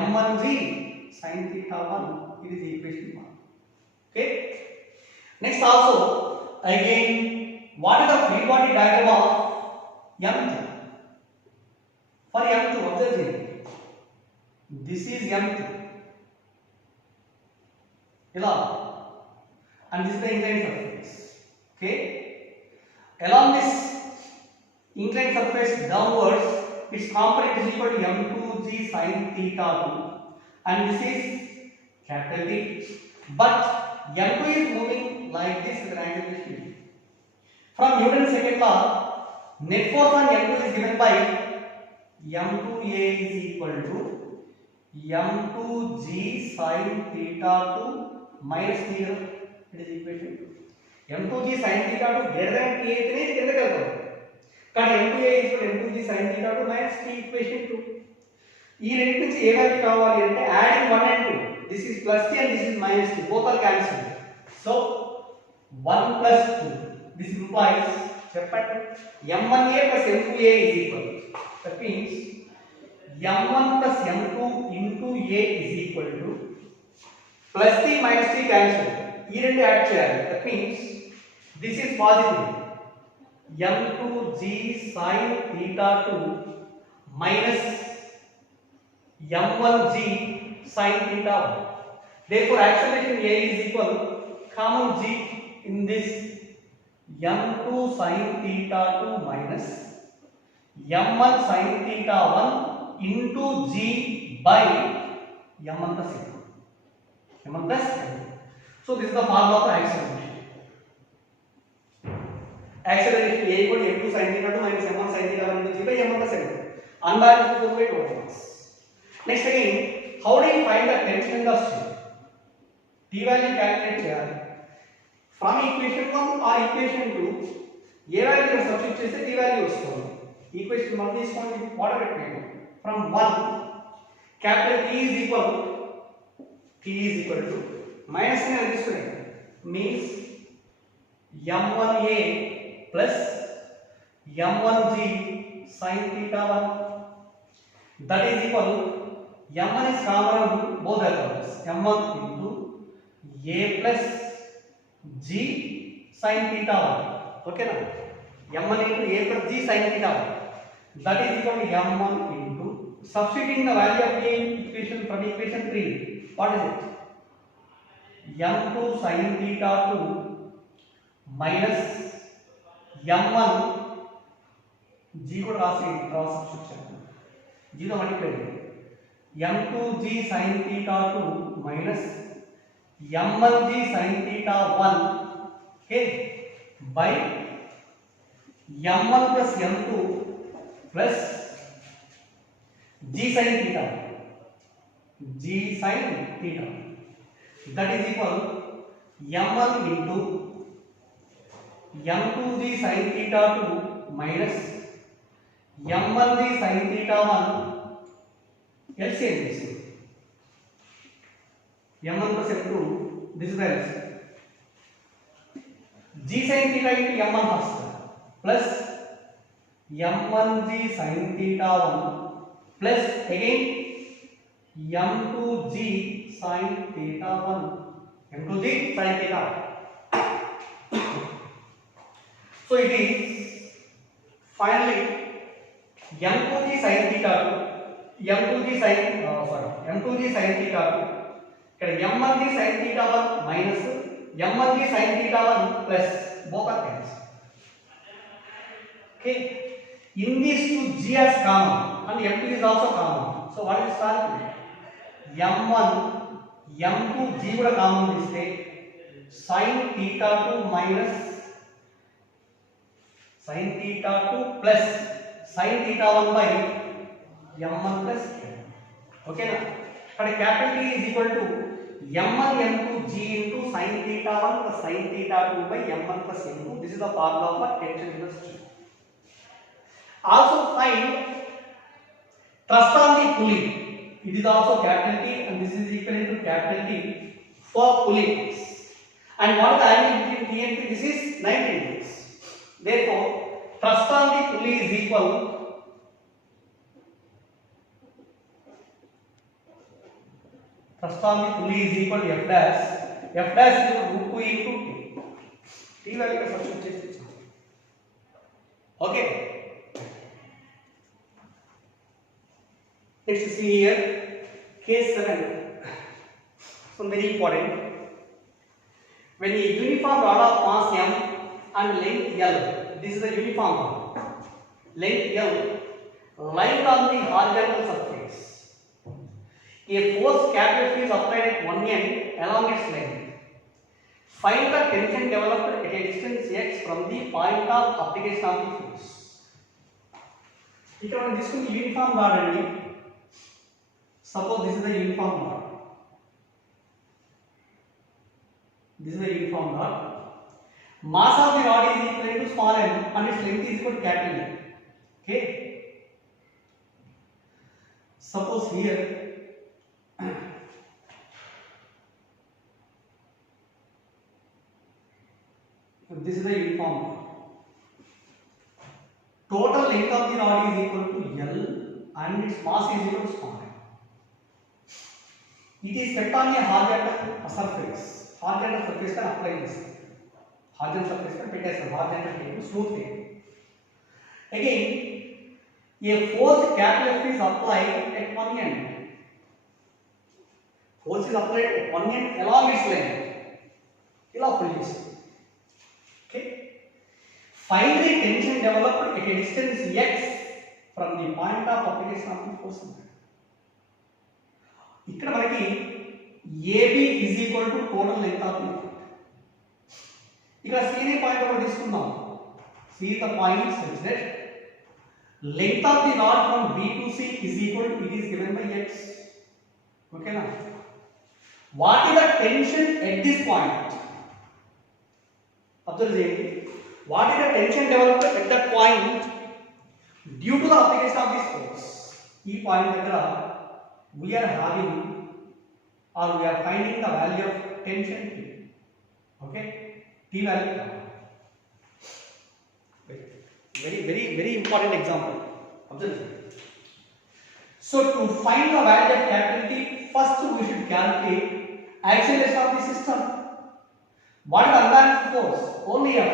m1g sin theta 1. It is equation 1. Okay. Next also again, what is the free body diagram of m2? For m2, observe it. This is m2. Hello, and this is the inclined surface. Okay, along this inclined surface downwards, its component is equal to m2g sin theta 2, and this is capital T. But m2 is moving like this with an acceleration. From Newton's second law, net force on m2 is given by m2a is equal to m2g sin theta 2 minus theta. It is equation. m2g sin theta 2 greater than t అయితే కిందకి వెళ్తాం, కానీ m2a is equal to m2g sin theta 2 minus t equation 2. ఈ రెండు నుంచి ఏ value కావాలి అంటే adding 1 and 2. This is plus t and this is minus t. Both are cancelled. So 1 plus 2. This implies m1a plus m2a is equal. That means m1 plus m2 into a is equal to plus t minus t cancelled. ఈ రెండు add చేయాలి. That means this is positive. m2g sin theta 2 minus m1g sin theta 1. Therefore acceleration a is equal, common g in this, m2 sin theta 2 minus m1 sin theta 1 into g by m1 plus m2. So this is the formula for acceleration. acceleration a equal to m2 sin theta 2 minus m1 sin theta 1 into g by m1 plus m2. Unbalanced force by total mass. Next again, how do you find the tension in the string? T value calculate చేయాలి. From equation 1 or equation 2, a value substitute చేస్తే t value వస్తుంది. Equation 1 తీసుకోండి, whatever it may be. From 1, capital T is equal to minus ని తీసుకునే means m1a plus m1g sin theta 1, that is equal m1 is common on both the terms, m1 into a plus g sin theta 1. Okay na, m1 into a plus g sin theta 1, that is equal to m1 into, substituting the value of a equation from equation 3, what is it? m2 sin theta 2 minus m1 g को राशि cross substitution g तो multiply m2g sin theta 2 minus m1g sin theta 1, okay, by m1 plus m2 plus g sin theta, that is equal m1 into m2g sin theta 2 minus m1g sin theta 1, LCM this m1 plus m2, this is the LCM. g sin theta into m1 first plus m1g sin theta 1 plus again m2g sin theta 1, m2g sin theta 1. So it is finally m2g sin theta 2, m2g sin theta 2, ఇక్కడ m1g sin theta 1 minus m1g sin theta 1 plus both are cancelled. Okay, in these two g is common and m2 is also common, so what is start m1 m2 g కూడా common తీస్తే sin theta 2 minus sin theta 2 plus sin theta 1 by m1 plus m. Okay na, ఇక్కడ capital T is equal to m1 m2 g into sin theta 1 plus sin theta 2 by m1 plus m2. This is the formula for tension in the string. Also find thrust on the pulley. It is also capital T and this is equivalent to capital T for pulleys. And what is the angle between T and P? This is 90 degrees. Therefore, thrust on the pulley is equal to F dash. F dash is equal to root 2 into T. T value का substitute chest. Okay. Next see here, case 7. So very important. When a uniform rod of mass m and length L, this is the uniform rod, length L, lying on the horizontal surface, a force capital F is applied at one end along its length. Find the tension developed at a distance x from the point of application of the force. ఇక్కడ మనం తీసుకున్న uniform rod అండి. Suppose this is the uniform rod. This is the uniform rod. Mass of the rod is equal to small m and its length is equal to capital M. Okay. Suppose here this is the uniform rod. Total length of the rod is equal to L and its mass is equal to small m. It is kept on a horizontal surface. Horizontal surface can apply this. Horizontal surface can put as a horizontal table, smooth table. Again, a force capital F is applied at one end. Force is applied at one end along its length. Allow police. Okay. Find the tension developed at a distance x from the point of application of the force. ఇక్కడ మనకి AB is equal to total length of the rod. ఇక్కడ C అనే point ఒకటి తీసుకుందాం. C C is the point such that length of the rod from B to C is equal to, it is given by x. Okay now. What is the tension at this point? Observe it. What is the tension developed at that point due to the application of this force? E point we are having or we are finding the value of tension T. Okay, T value. Very important example. Observe. So to find the value of capital T, first we should calculate acceleration of the system. What is the unbalanced force? Only F.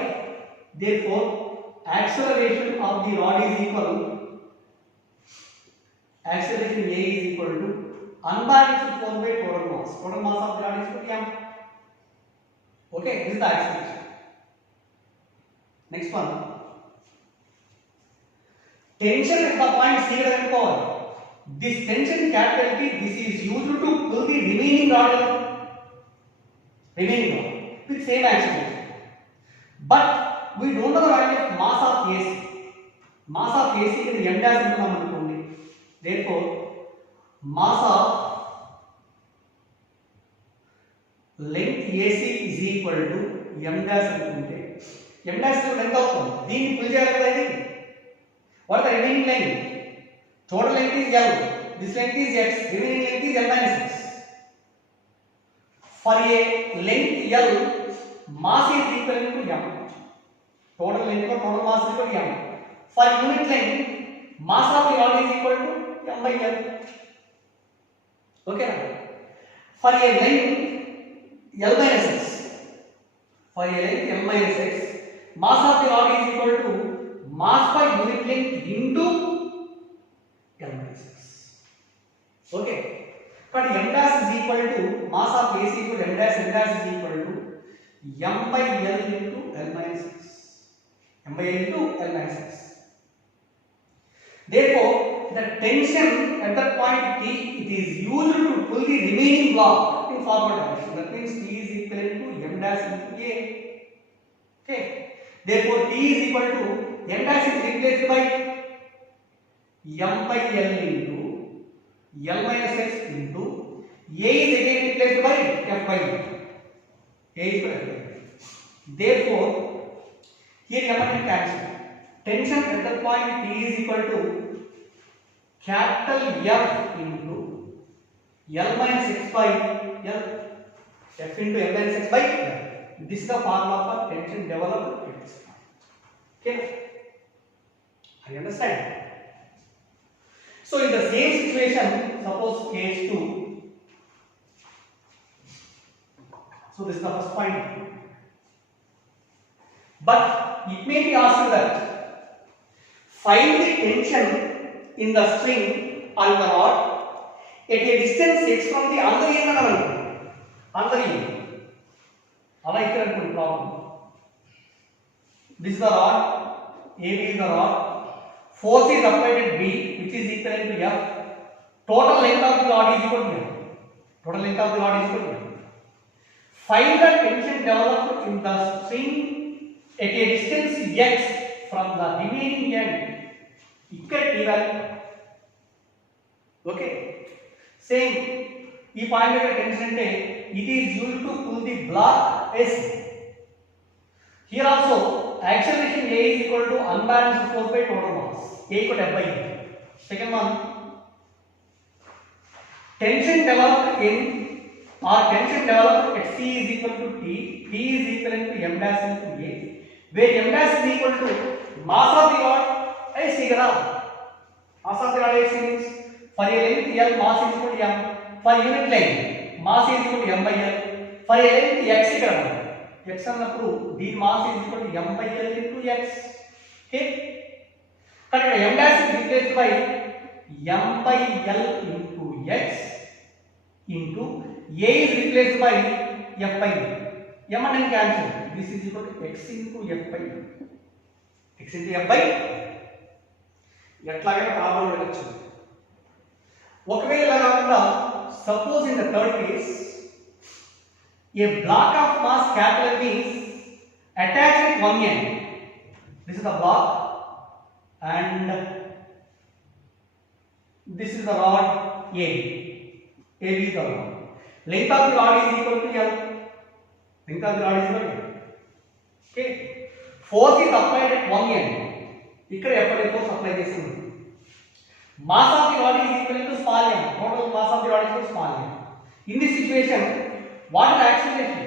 Therefore, acceleration of the rod is equal. Acceleration A is equal to unbalanced force by total mass. Total mass of the rod is equal to M. Okay, this is the acceleration. Next one. Tension at the point C and core. This tension capital T, this is used to pull the remaining rod with same acceleration. But we don't know the value of mass of AC. Mass of AC is m dash only. Therefore, mass of length AC is equal to m dash. M dash is length of the pull jayalada. What is the remaining length? Total length is L. This length is X. Remaining length is L minus X. For a length L, mass is equal to M. Total length or total mass is equal to M. For unit length, mass of the rod is equal to M by L. Okay now. For a length L minus X. For a length M minus X, mass of the rod is equal to mass by unit length into L minus X. Okay. But M dash is equal to mass of AC equal to M dash is equal to M by L into L minus X. M by L into L minus X. Therefore, the tension at that point T, it is used to pull the remaining block in forward direction. That means T is equal to M dash into A. Okay. Therefore, T is equal to M dash is replaced by M by L into L minus X into A is again replaced by F by L. A is equal to F by L. Therefore, here M and N cancel. Tension at the point T is equal to capital F into L minus X by L. F into L minus X by L. This is the formula for tension developed at this point. Okay? Are you understand? So in the same situation, suppose case 2. So this is the first point. But it may be asked that find the tension in the string or the rod at a distance x from the other end. Other end. Another problem. This is the rod. AB is the rod. Force is applied at B, which is equivalent to F. Total length of the rod is equal to F. Total length of the rod is equal to F. Find the tension developed in the string at a distance x from the remaining end. Equal T value. Okay. Same. If find the tension, it is used to pull the block S. Here also, acceleration A is equal to unbalanced force by total mass. A equal to F by E. Second one, tension developed at C is equal to T. T is equivalent to M dash into A. Where M dash is equal to mass of the rod AC. Mass of the rod AC means for a length L, mass is equal to M. For unit length, mass is equal to M by L. For a length X, X annappudu the mass is equal to M by L into X. Okay. But M dash is replaced by M by L into X into A is replaced by F by L. M and N cancel. This is equal to X into F by L. X into F by ఎట్లాగైనా problem వెళ్ళొచ్చు. ఒకవేళ ఇలా కాకుండా suppose in the third case a block of mass capital B is attached at one end. This is the block and this is the rod A. AB is the rod. Length of the rod is equal to L. Length of the rod is equal to L. Okay. Force is applied at one end. ఇక్కడ ఎప్పటి force apply చేస్తుంది. Mass of the rod is equal to small m. Total mass of the rod is equal to small m. In this situation, what is acceleration?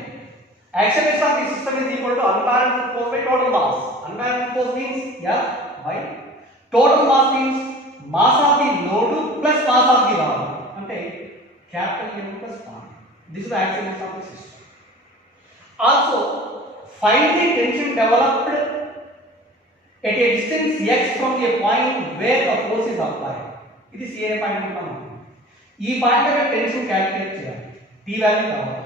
Acceleration of the system is equal to unbalanced force by total mass. Unbalanced force means F by total mass means mass of the load plus mass of the rod. అంటే capital M plus small m. This is the acceleration of the system. Also, find the tension developed at a distance x from a point where the force is applied. ఇది CA point అంటాము. ఈ point దగ్గర tension calculate చేయాలి. T value కావాలి.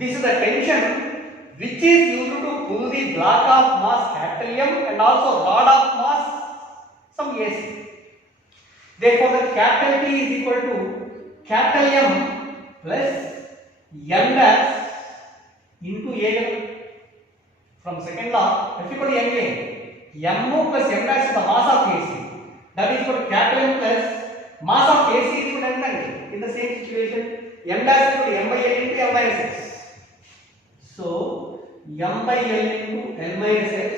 This is the tension which is used to pull the block of mass capital M and also rod of mass some AC. Therefore, the capital T is equal to capital M plus M dash into A. From second law, F equal to MA. M plus M dash is the mass of AC. That is equal to capital M plus mass of AC is equal to M dash. In the same situation, M dash is equal to M by L into L minus X. So, M by L into L minus X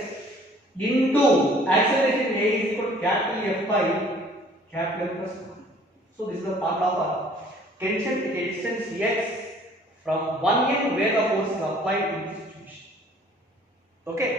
into acceleration A is equal to capital F by capital M plus 1. So, this is the formula for tension at a distance x from one end where the force is applied in this situation. Okay.